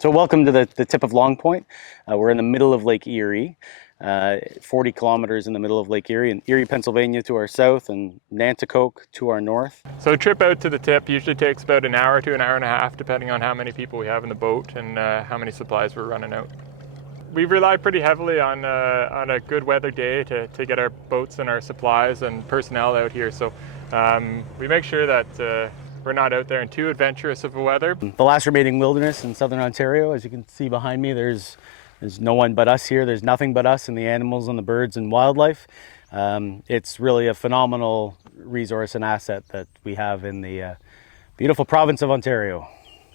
So welcome to the tip of Long Point. We're in the middle of Lake Erie, 40 kilometers in the middle of Lake Erie, and Erie, Pennsylvania to our south and Nanticoke to our north. So a trip out to the tip usually takes about an hour to an hour and a half, depending on how many people we have in the boat and how many supplies we're running out. We rely pretty heavily on a good weather day to get our boats and our supplies and personnel out here. So we make sure that we're not out there in too adventurous of a weather. The last remaining wilderness in southern Ontario, as you can see behind me, there's no one but us here. There's nothing but us and the animals and the birds and wildlife. It's really a phenomenal resource and asset that we have in the beautiful province of Ontario.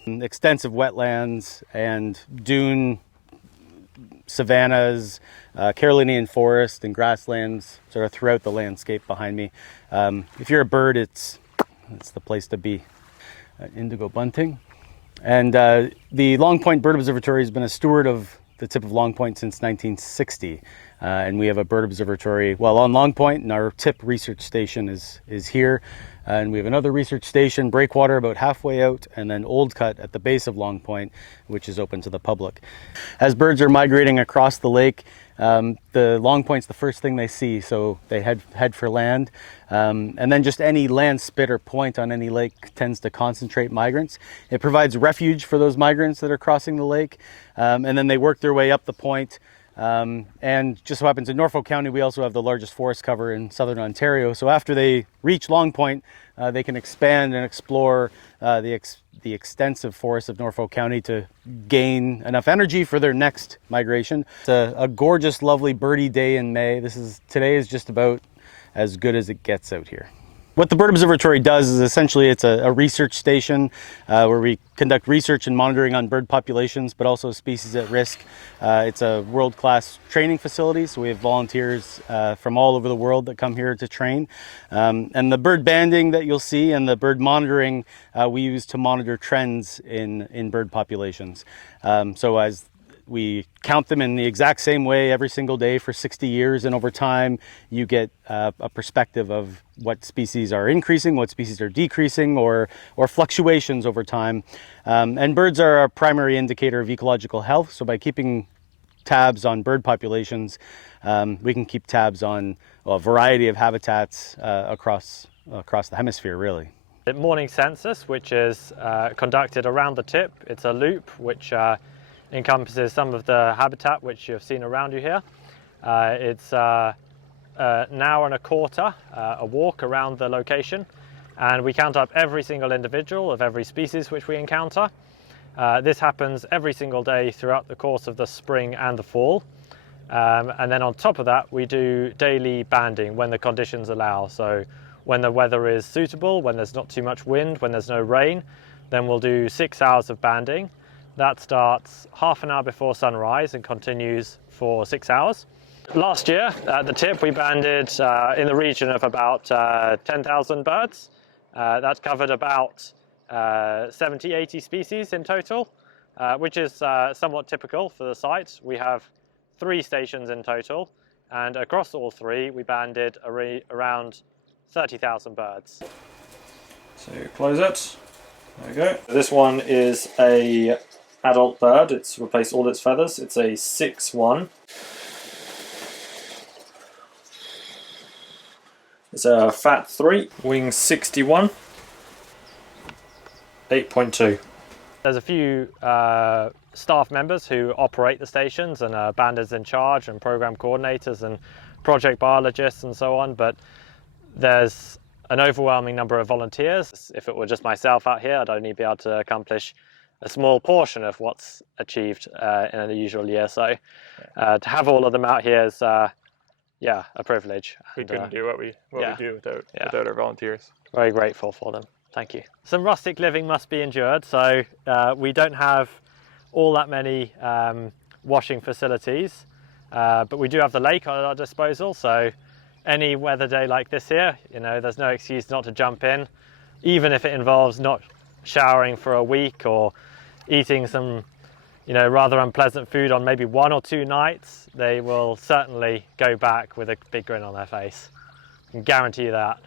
Extensive wetlands and dune savannas, Carolinian forest and grasslands sort of throughout the landscape behind me. If you're a bird, it's the place to be. Indigo bunting. And the Long Point Bird Observatory has been a steward of the tip of Long Point since 1960. And we have a bird observatory, well, on Long Point, and our tip research station is here. And we have another research station, Breakwater, about halfway out, and then Old Cut at the base of Long Point, which is open to the public. As birds are migrating across the lake, the Long Point's the first thing they see, so they head for land. And then just any land spit or point on any lake tends to concentrate migrants. It provides refuge for those migrants that are crossing the lake, and then they work their way up the point. And just so happens in Norfolk County, we also have the largest forest cover in southern Ontario. So after they reach Long Point, they can expand and explore the extensive forests of Norfolk County to gain enough energy for their next migration. It's a gorgeous, lovely birdie day in May. Today is just about as good as it gets out here. What the Bird Observatory does is essentially it's a research station where we conduct research and monitoring on bird populations, but also species at risk. It's a world-class training facility, so we have volunteers from all over the world that come here to train. And the bird banding that you'll see and the bird monitoring we use to monitor trends in bird populations. So as we count them in the exact same way every single day for 60 years, and over time you get a perspective of what species are increasing, what species are decreasing, or fluctuations over time. And birds are a primary indicator of ecological health, so by keeping tabs on bird populations, we can keep tabs on a variety of habitats across the hemisphere, really. The morning census, which is conducted around the tip, it's a loop which encompasses some of the habitat which you've seen around you here. It's an hour and a quarter, a walk around the location, and we count up every single individual of every species which we encounter. This happens every single day throughout the course of the spring and the fall. And then on top of that, we do daily banding when the conditions allow. So when the weather is suitable, when there's not too much wind, when there's no rain, then we'll do 6 hours of banding. That starts half an hour before sunrise and continues for 6 hours. Last year at the tip we banded in the region of about 10,000 birds. That covered about 70-80 species in total, which is somewhat typical for the site. We have 3 stations in total, and across all 3 we banded around 30,000 birds. So close it. There we go. This one is a adult bird. It's replaced all its feathers. It's a 6-1. It's a fat 3, wing 61, 8.2. There's a few staff members who operate the stations and are banders in charge and program coordinators and project biologists and so on, but there's an overwhelming number of volunteers. If it were just myself out here, I'd only be able to accomplish a small portion of what's achieved in a usual year. So to have all of them out here is a privilege. We couldn't do what we do without our volunteers. Very grateful for them. Thank you. Some rustic living must be endured, so we don't have all that many washing facilities, but we do have the lake at our disposal, so any weather day like this here, there's no excuse not to jump in, even if it involves not showering for a week or eating some rather unpleasant food on maybe 1 or 2 nights. They will certainly go back with a big grin on their face. I can guarantee you that.